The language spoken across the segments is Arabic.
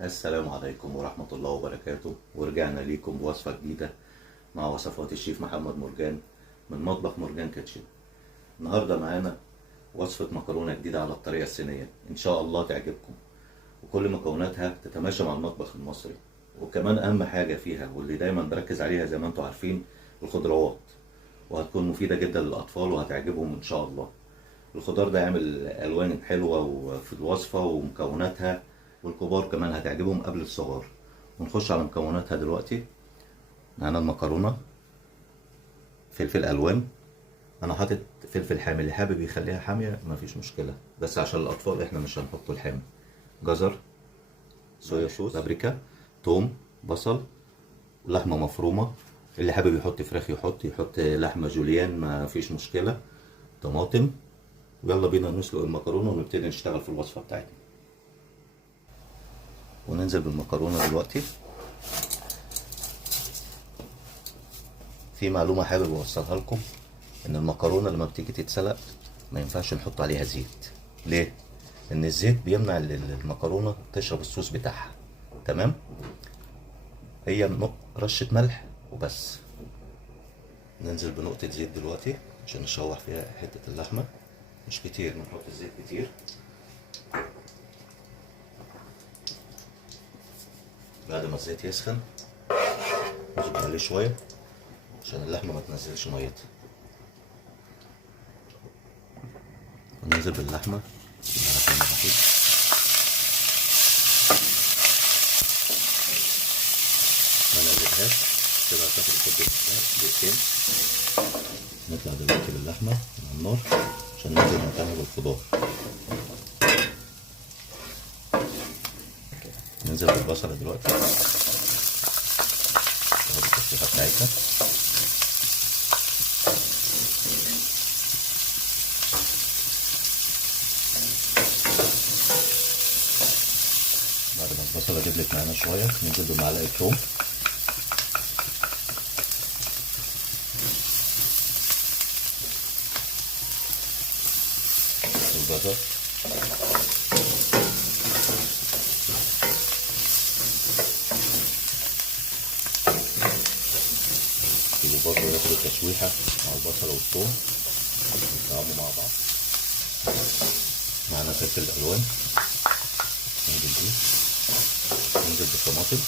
السلام عليكم ورحمة الله وبركاته، ورجعنا ليكم بوصفة جديدة مع وصفات الشيف محمد مرجان من مطبخ مرجان كيتشن. النهاردة معانا وصفة مكرونة جديدة على الطريقة الصينية، إن شاء الله تعجبكم وكل مكوناتها تتماشى مع المطبخ المصري. وكمان أهم حاجة فيها واللي دايما بركز عليها زي ما انتم عارفين الخضروات، وهتكون مفيدة جدا للأطفال وهتعجبهم إن شاء الله. الخضار ده يعمل ألوان حلوة في الوصفة ومكوناتها، والكبار كمان هتعجبهم قبل الصغار. ونخش على مكوناتها دلوقتي. معانا المكرونة، فلفل ألوان، أنا حاطط فلفل حامي، اللي حابب يخليها حامية مفيش مشكلة، بس عشان الأطفال إحنا مش هنحط الحامي. جزر، صويا صوص، بابريكا، توم، بصل، لحمة مفرومة، اللي حابب يحط فراخ يحط لحمة جوليان مفيش مشكلة، طماطم. ويلا بينا نسلق المكرونة ونبتدي نشتغل في الوصفة بتاعتنا. وننزل بالمكرونة دلوقتي. في معلومة حابب اوصلها لكم، ان المكرونة لما بتيجي تتسلق ما ينفعش نحط عليها زيت. ليه؟ ان الزيت بيمنع المكرونة تشرب الصوص بتاعها. تمام؟ هي رشة ملح وبس. ننزل بنقطة زيت دلوقتي عشان نشوح فيها حتة اللحمة، مش كتير، نحط الزيت كتير. بعد ما الزيت يسخن نزود عليه شوية عشان اللحمة ما تنزلش ميتها. وننزل باللحمة عشان الرحيق. ما نقلبهاش، كده هتاخد التتبيلة دقيقتين. نطلع دلوقتي باللحمة على النار عشان ننزل مكانها بالخضار. ننزل بالبصلة دلوقتي، ناخد التشويحة بتاعتها. بعد ما البصلة دبلت معانا شوية ننزل بمعلقة توم، والجزر، يبقوا برضه ياخدوا التشويحة مع البصلة والثوم يتطعموا مع بعض. معانا فلفل ألوان، ننزل بيه. ننزل بالطماطم،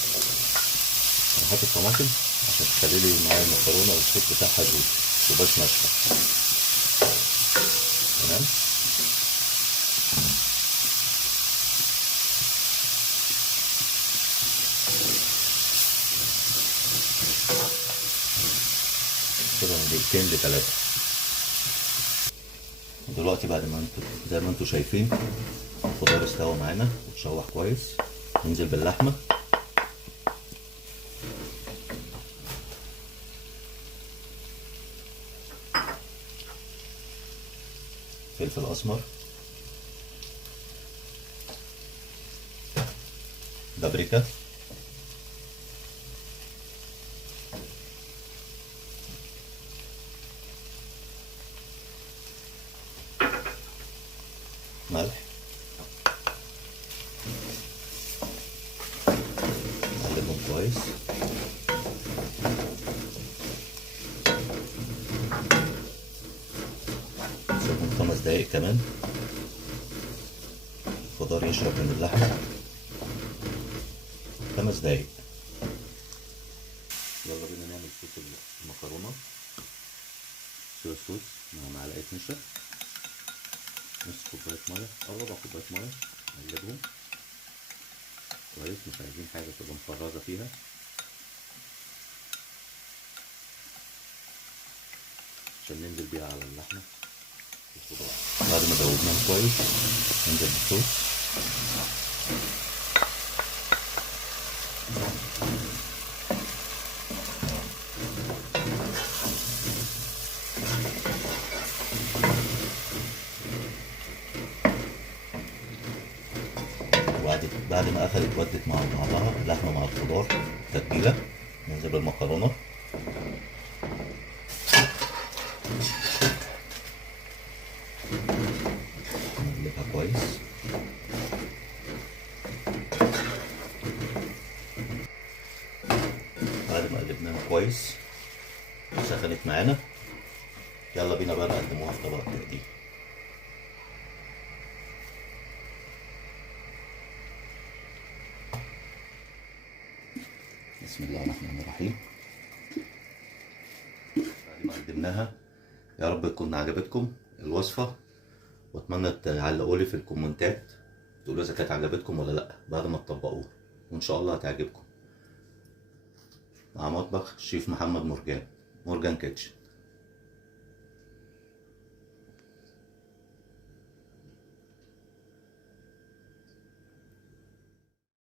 أنا حاطط طماطم عشان تخلي لي معايا المكرونة والصوص بتاعها جوسي متبقاش ناشفة. تمام؟ كده من دقيقتين لتلاتة. دلوقتي بعد ما انتوا زي ما انتوا شايفين الخضار استوى معانا وتشوح كويس، ننزل باللحمة. فلفل أسمر، بابريكا، ملح، نقلبهم كويس. نسيبهم 5 دقايق كمان الخضار يشرب من اللحمة. 5 دقايق. يلا بينا نعمل صوص المكرونة. صويا صوص مع معلقة نشا، نص كوباية مية أو ربع كوباية مية. نقلبهم كويس، مش عايزين حاجة تبقى مفرزة فيها عشان ننزل بيها على اللحمة والخضار. بعد ما دوبناهم كويس ننزل بالصوص. بعد ما اخدت ودت مع بعضها اللحمه مع الخضار تتبيله، ننزل بالمكرونه. نقلبها كويس. بعد ما قلبناها كويس سخنت معانا. يلا بينا بقى نقدموها في طبق تقديم. بسم الله الرحمن الرحيم. بعد ما قدمناها يا رب تكون عجبتكم الوصفة، واتمنى تعلقوا لي في الكومنتات تقولوا اذا كانت عجبتكم ولا لا بعد ما تطبقوها، وان شاء الله هتعجبكم. مع مطبخ الشيف محمد مرجان، مورجان كيتشن.